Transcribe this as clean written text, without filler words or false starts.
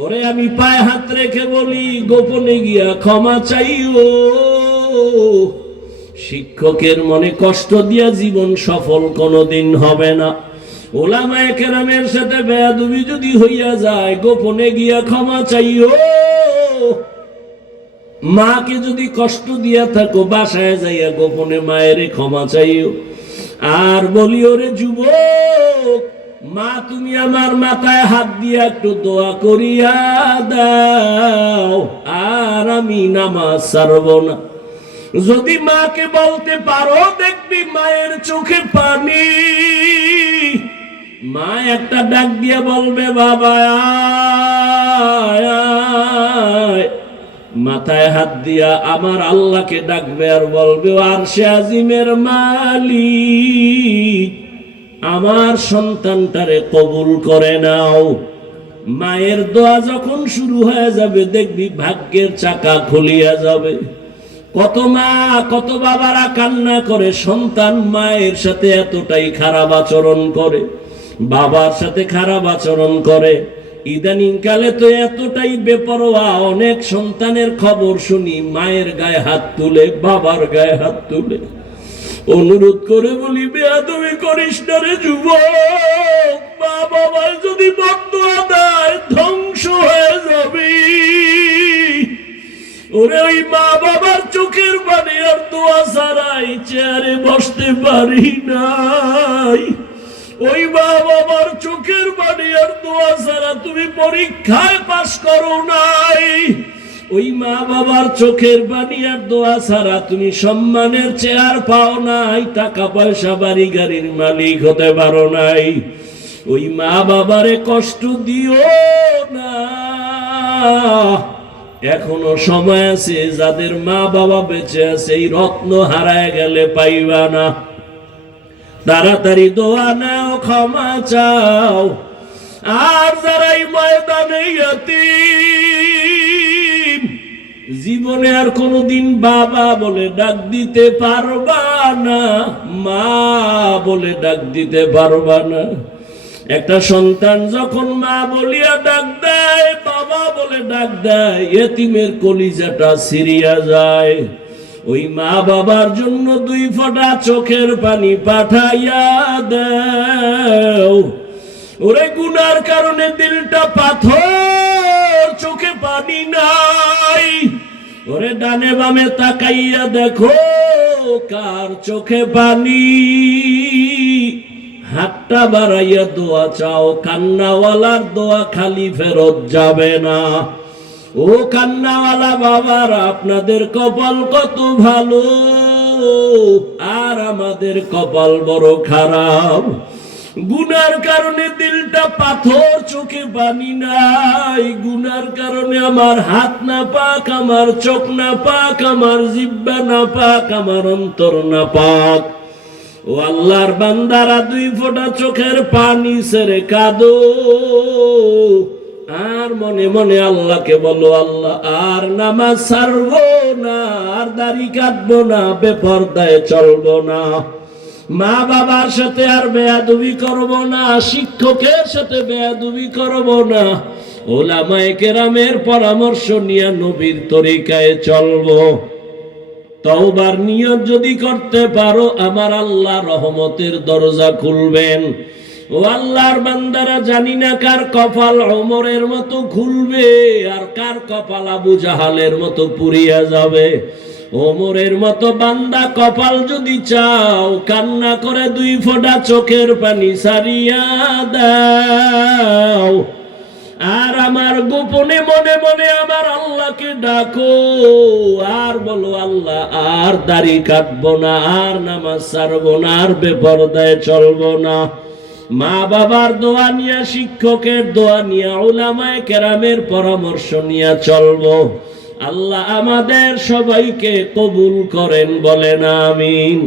ওরে আমি পায়ে হাত রেখে বলি, গোপনে গিয়া ক্ষমা চাইও। শিক্ষকের মনে কষ্ট দিয়া জীবন সফল কোনোদিন হবে না। ওলামায়ে কেরামের সাথে বেয়াদবি যদি হইয়া যায়, গোপনে গিয়া ক্ষমা চাইও। মাকে যদি কষ্ট দিয়া থাকো, বাসায় যাইয়া গোপনে মায়ের ক্ষমা চাইও। আর বলি, ওরে যুবক, মা তুমি আমার মাথায় হাত দিয়া একটু দোয়া করিয়া দাও, আর আমি নামাজ ছাড়ব না। যদি মাকে বলতে পারো, দেখবি মায়ের চোখে পানি। মা একটা ডাক দিয়া বলবে, বাবা আয় আয়। মাথায় হাত দিয়া আমার আল্লাহকে ডাকবে আর বলবে, আরশে আজিমের মালিক, আমার সন্তানটারে কবুল করে নাও। মায়ের দোয়া যখন শুরু হয়ে যাবে, দেখবি ভাগ্যের চাকা খুলিয়া যাবে। কত মা, কত বাবারা কান্না করে, সন্তান মায়ের সাথে এতটাই খারাপ আচরণ করে, বাবার সাথে খারাপ আচরণ করে। ইদানিং কালে তো এতটাই বেপরোয়া, অনেক সন্তানের খবর শুনি মায়ের গায়ে হাত তুলে, বাবার গায়ে হাত তুলে। অনুরোধ করে বলি, বেয়াদবি করিস না রে যুবক। মা বাবা যদি বদদুয়া দেয়, ধ্বংস হয়ে যাবি। ওরে ওই মা বাবার চোখের পানি আর দোয়া ছাড়াই চেয়ারে বসতে পারি নাই। ওই মা বাবার চোখের পানি আর দোয়া ছাড়া তুমি পরীক্ষায় পাস করো নাই। ওই মা বাবার চোখের পানি আর দোয়া ছাড়া তুমি সম্মানের চেয়ার পাও নাই, টাকা পয়সা বাড়ি গাড়ির মালিক হতে পারো নাই। ওই মা বাবারে কষ্ট দিও না। এখনো সময় আছে, যাদের মা বাবা বেঁচে আছে, এই রত্ন হারায় গেলে পাইবা না। তাড়াতাড়ি দোয়া নাও, ক্ষমা চাও। আর যারাই ময়দানে ইয়াতীম, জীবনে আর কোনোদিন বাবা বলে ডাক দিতে পারবা না, মা বলে ডাক দিতে পারবা না। একটা সন্তান যখন মা বলিয়া ডাক দেয়, বাবা বলে ডাক দেয়, এতিমের কলিজাটা ছিঁড়িয়া যায়। ওই মা বাবার জন্য 2 ফোঁটা চোখের পানি পাঠাইয়া দাও। ওরে গুনার কারণে দিলটা পাথর, চোখে পানি নাই। ওরে ডানে বামে তাকাইয়া দেখো, কার চোখে পানি। হাতটা বাড়াইয়া দোয়া চাও, কান্নাওয়ালার দোয়া খালি ফেরত যাবে না। ও কান্নাওয়ালা বাবারা, আপনাদের কপাল কত ভালো, আর আমাদের কপাল বড় খারাপ। গুনার কারণে দিলটা পাথর, চোখে পানি নাই। গুনার কারণে আমার হাত না পাক, আমার চোখ না পাক, আমার জিহ্বা না পাক, আমার অন্তর না পাক। ও আল্লাহর বান্দারা, 2 ফোঁটা চোখের পানি ছেড়ে কাঁদো। আর মনে মনে আল্লাহকে বলো, আল্লাহ আর নামাজ ছাড়বো না, আর দাড়ি কাটবো না, বেপরদায় চলবো না, মা বাবার সাথে আর বেয়াদবি করবো না, শিক্ষকের সাথে বেয়াদবি করবো না, ওলামায়ে কেরামের পরামর্শ নিয়ে নবীর তরিকায় চলবো। তওবার নিয়ত যদি করতে পারো, আমার আল্লাহ রহমতের দরজা খুলবেন। ও আল্লাহর বান্দারা, জানি না কার কপাল ওমরের মতো খুলবে, আর কার কপাল আবু জাহালের মতো পুড়িয়া যাবে। ওমরের মতো বান্দা কপাল যদি চাও, কান্না করে 2 ফোঁটা চোখের পানি সারিয়া দাও। আর আমার গোপনে মনে মনে আমার আল্লাহকে ডাকো, আর বলো, আল্লাহ আর দাড়ি কাটবো না, আর নামাজ ছাড়বো না, আর বেপরদায় চলবো না। মা বাবার দোয়া নিয়া, শিক্ষকের দোয়া নিয়া, উলামায়ে কেরামের পরামর্শ নিয়া চলবো। আল্লাহ আমাদের সবাইকে কবুল করেন, বলেন আমিন।